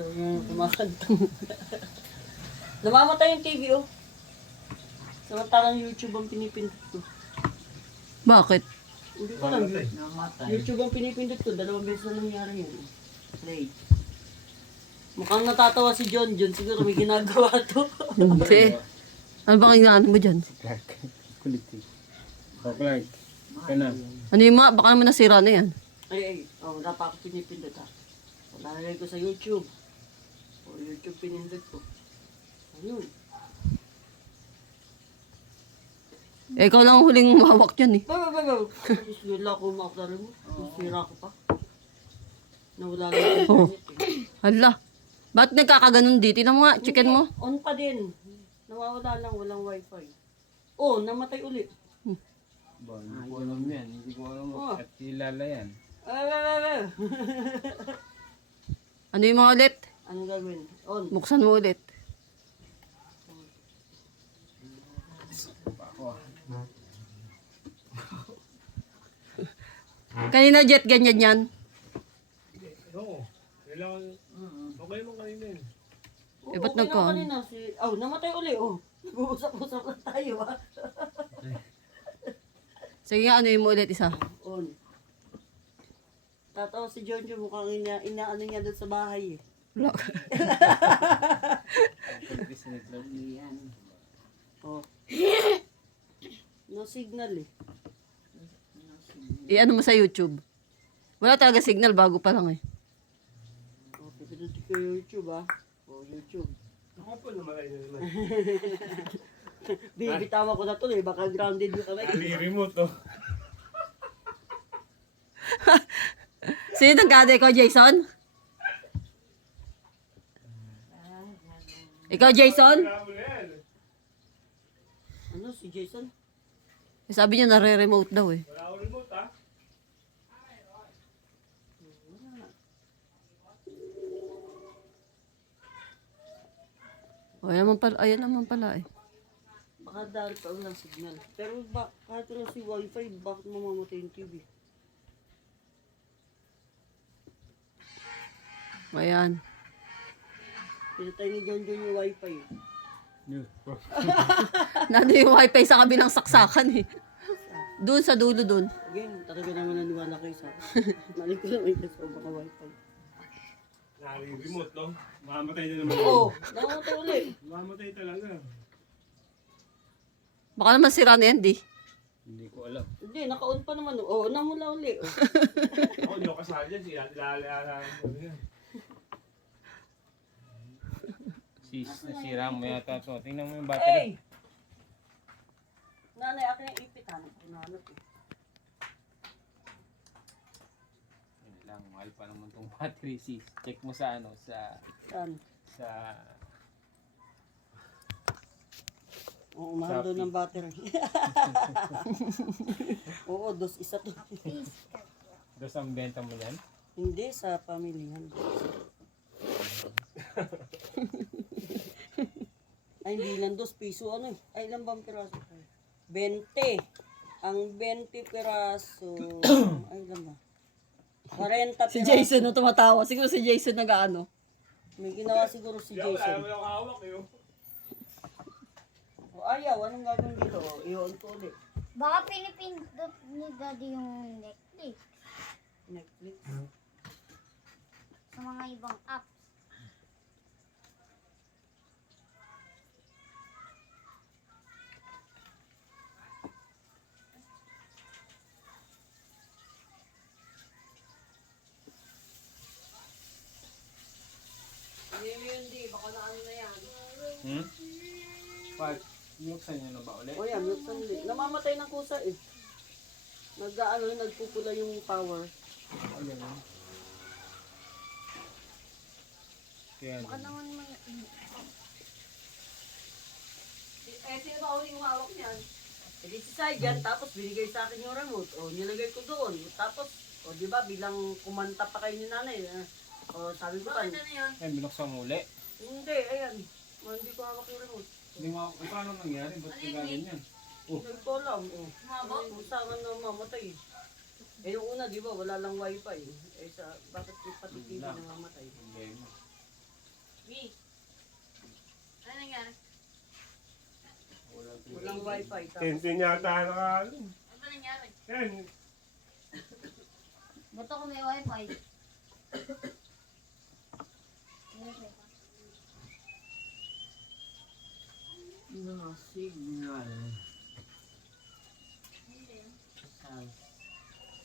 So, yung kumakanta. Namamatay yung TV, oh. Samantalang YouTube ang pinipindot ko. Bakit? Hindi ko lang. YouTube ang pinipindot ko. 2 beses na nangyari yan. Play. Mukhang natatawa si John. Siguro may ginagawa to. Hindi. Ano ba kailangan mo dyan? Clark. Kulit eh. Oh, Clark. Ka na. Ano yung mga, baka naman nasira na yan. Ay. Oh, wala pa ako pinipindot, ha. Lalagay ko sa YouTube. O, YouTube pinindot ko. Ayun. Eh, ikaw lang ang huling mahawak yan eh. Bago. Wala ko makakari mo. Sira ko pa. Nawala lang yung Oh. internet, eh. Hala. Ba't nagkakaganon dito? Tingnan mo nga, chicken mo. On pa din. Nawawala lang, walang wifi. Oh, namatay uli. Ba, hindi ko alam yan. Hindi ko alam. Oh. At kilala yan. Ano yung mga ulit? Anong gagawin? On. Buksan mo ulit. Ako. Kanina jet, ganyan yan. Oo. Kailangan, okay mo kanina yun. Oo, Eh, ba't okay na nagka- kanina oh, namatay uli, oh. Nag-uusap-usap lang tayo, ha. Sige nga, ano yung mo ulit isa? On. Tatawa si Jonjo, mukhang inaano niya doon sa bahay, eh. Wala. Pagkis na Clark. Oh. No signal, eh. I-ano mo sa YouTube. Wala talaga signal, bago pa lang eh. Oh, pipinutin ko yung YouTube, ha. Oh, YouTube. Ako po namatay na naman. Bibitawa ko na to, eh. Baka grounded yung kamay. Ali remote, oh. Sino nagkada ikaw, Jason? Ikaw, Jason? Kailangan mo na yan. Ano, si Jason? Eh, sabi niya nare-remote daw eh. Wala akong remote, ha? O, ayan naman pala eh. Baka dahil pa lang signal. Pero kahit wala si wifi, bakit mamamatay yung TV? Ayan. Pinatay ni John yung wifi. Yun. Nando yung wifi sa kabilang saksakan eh. Doon sa dulo doon. Again, talaga naman naniwala kayo sa akin. Mali ko lang may kasama ka wifi. Ali remote, no? Mamamatay na naman. Oo, namamatay uli. Mamamatay talaga. Baka naman sira na yan, di. Hindi ko alam. Hindi, naka-on pa naman. Oo, namula uli. Oh. Ako, hindi ako kasali dyan. Lala ko yan. Sis, nasira mo yata to. Tingnan mo yung Hey! battery. Nanay, akin yung ipit. Hanap ko nahanap eh. Yun lang, mahal pa naman tong battery, sis. Check mo sa ano, sa Saan? Oo, mahal doon ng battery. Oo, isa to. Dos ang benta mo yan. Hindi, sa pamilyan. Ay, hindi lang 2 piso. Ano eh? Ay, ilan bang piraso? 20. Ang 20 piraso. Ay, ilan ba? 40 piraso. Si Jason na tumatawa. Siguro si Jason nag-ano. May ginawa siguro si Wala Jason. naman ako hawak, eh. Oh. O, ayaw, anong gagawin dito? O, i-on ko ulit. Baka pinipindot ni Daddy yung Netflix Netflix. sa mga ibang apps. Hindi, baka na ano na yan. Hmm? Pat, buksan nyo na ba ulit? O yan, yung sandali. Namamatay ng kusa eh. Nagpupula yung power. Ano yun? Kaya Baka naman may... Eh, sino ba huling humawak niyan? Eh, si Saigan, tapos binigay sa akin yung remote. O, nilagay ko doon. Tapos, o, di ba, bilang kumanta pa kayo ni nanay. O, sabi ko pa. ay, binuksan mo uli. Hindi, ayan. Hindi ko hawak yung remote. Hindi mo, paano nangyari? Ba't kagaling yan? Hindi ko alam. Usaman na mamatay. Eh, yung una, di ba, wala lang wifi. Eh, bakit pati TV na mamatay? Problema. Tintin yata naka... Ano ba nangyari? Yan. Ba't ako may wifi? No signal.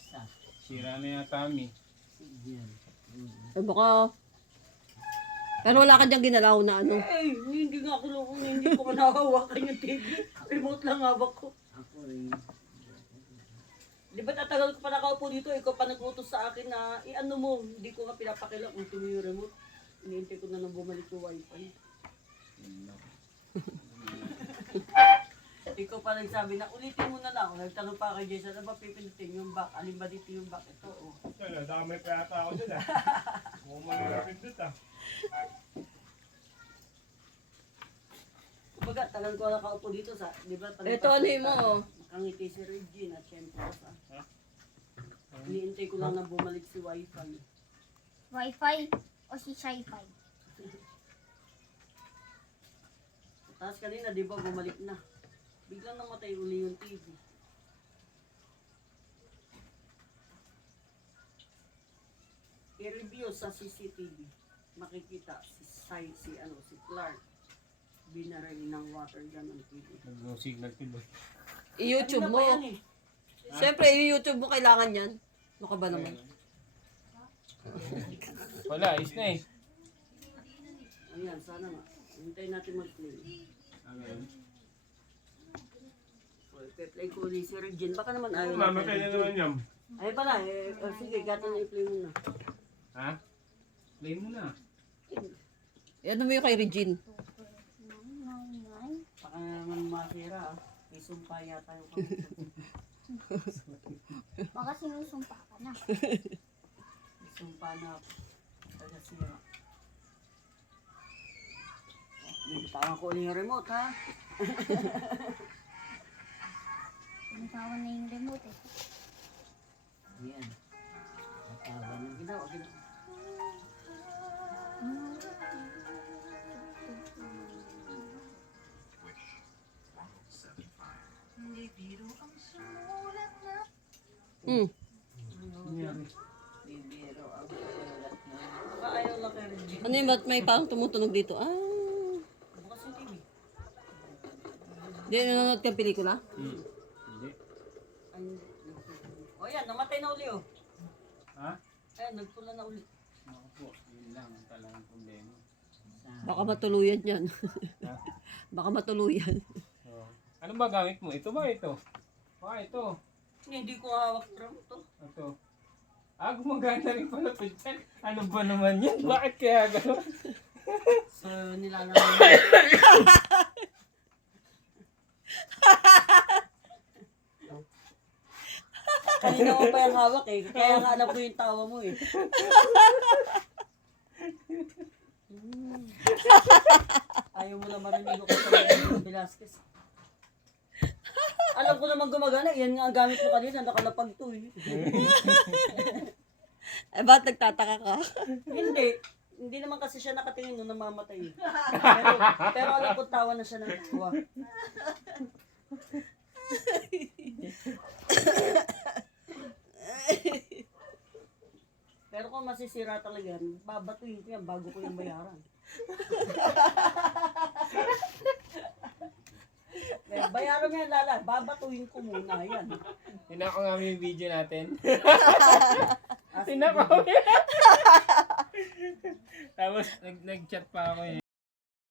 Sa Sira na yata mi. signal. Eh, baka... Pero wala ka diyang ginalaw na ano. Eh, hindi nga ako loko na hindi ko manahawakan yung TV. Remote lang hawak ko. Ako rin. Di ba tatagal ko pa nakaupo dito, ikaw pa nag-utos sa akin na i-ano mo, hindi ko nga pinapakila kung tumi yung remote. Iniintay ko na nang bumalik yung wifi. Ikaw pa nagsabi na ulitin mo na lang. Nagtanong pa kay Jason, ano ba pipindutin yung back? Alin ba dito yung back? Ito, oh. Yan, damay pa yata ako dyan ah. Mukhang malapindot ah. Kumbaga, tagal ko nakaupo dito sa, di ba? Ito, ano yun mo, oh. Nakangiti si Regine at syempre sa. Iniintay ko lang na bumalik si wifi. Wifi o si Sci-Fi? Tapos kanina, di ba, bumalik na. Biglang namatay uli yung TV. I-review sa CCTV. Makikita si Clark binaril ng water gun ang TV. Nag-no signal tuloy. I-YouTube Kanina mo. pa yan eh. Siyempre, i-YouTube mo kailangan yan. Ano ka ba naman? Wala, is na eh. Ayan, sana nga. Hintayin natin mag-play. Okay. So, ipe-play ko ulit si Regine. Baka naman ayaw na. Mamatay na naman yan. Ay pala, sige, gato na i-play muna. Ha? Play mo na. Ano mo yung kay Regine? Baka naman masira ah. May sumpa yata yung kamay. Baka sinusumpa ka na. May sumpa na ako. Taga-sira. Bitawan ko ulit yung remote ha. Pinitawan na yung remote eh. Ayan. Natawan ng ginawa. Hmm. Nangyari. Bibiro ang sulat na. Baka ayaw lang kay Regine. Ano yun, ba't may parang tumutunog dito? Ah, Bukas yung TV. di nanonood kang pelikula? Hindi. Ay, o yan, namatay na uli oh. Ha? Ayan, nagpula na uli. Ako po, yun lang ang talagang problema. Baka matuluyan yan. Ha? Baka matuluyan. Oh. Ano ba gamit mo? Ito ba ito? Baka ito. Hindi ko hawak drum to. Ito. Ah, gumagana rin pala po dyan. Ano ba naman yan? Bakit kaya gano'n? So, nilalaman mo. Kanina mo pa yung hawak eh. Kaya nga alam ko yung tawa mo eh. Ayaw mo na marinig ako sa mga Velasquez. Alam ko naman gumagana. Yan nga ang gamit mo kanina. Nakalapag to eh. Eh, ba't nagtataka ka? Hindi. Hindi naman kasi siya nakatingin nung namamatay. Pero alam ko tawa na siya ng tawa. Pero kung masisira talaga yan, babatuhin ko yan bago ko yung bayaran. Bayaran mo yan, Lala. Babatuhin ko muna yan. Tinako nga yung video natin. As Tinako. Tapos nag-chat pa ako eh.